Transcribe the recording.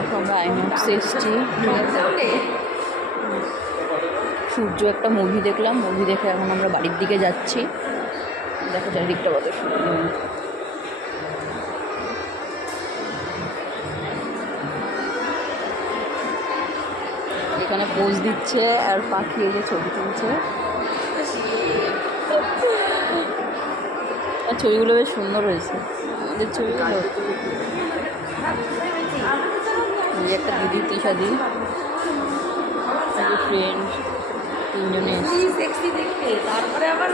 দেখো আমরা আইনক্সে এসেছি। সূর্য একটা মুভি দেখলাম, মুভি দেখে এখন আমরা বাড়ির দিকে যাচ্ছি। দেখো চারিদিকটা কত সুন্দর। এখানে পোজ দিচ্ছে আর পাখি এই যে ছবি তুলছে। আর ছবিগুলো বেশ সুন্দর হয়েছে, আমাদের ছবিগুলো। এই যে একটা দিদি, তৃষাদি, ফ্রেন্ড, তিনজনে এসেছে। তারপরে আবার